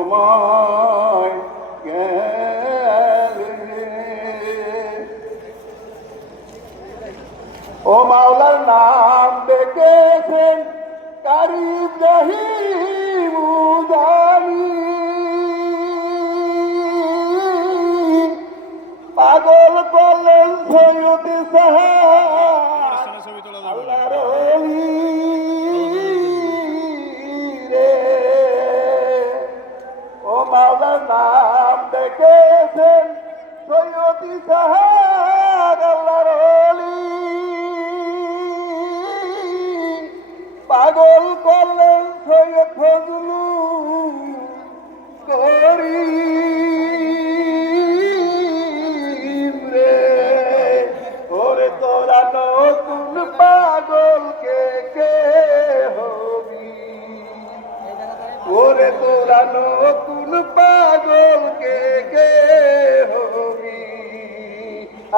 সময় গেলে ও মাওলার নাম ডেকেছেন কারিম রহিম উদানি পাগল করলেন সৈয়দ সাহাব আল্লাহর ওলি রে ও মাওলার নাম ডেকেছেন সৈয়দ সাহাব আল্লাহর ওলি পাগল করলেন সৈয়দ ফজলু করিম রে ওরে তোরা নতুন পাগলকে কে হবি ওরে তোরা নতুন পাগলকে কে হবি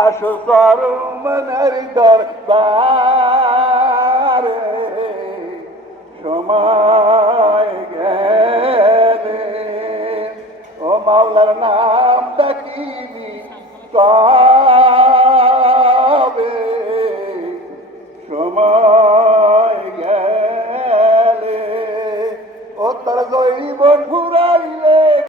আসো সরমনের দরবারে সময় গেলে ও মাওলার নাম ডাকিবি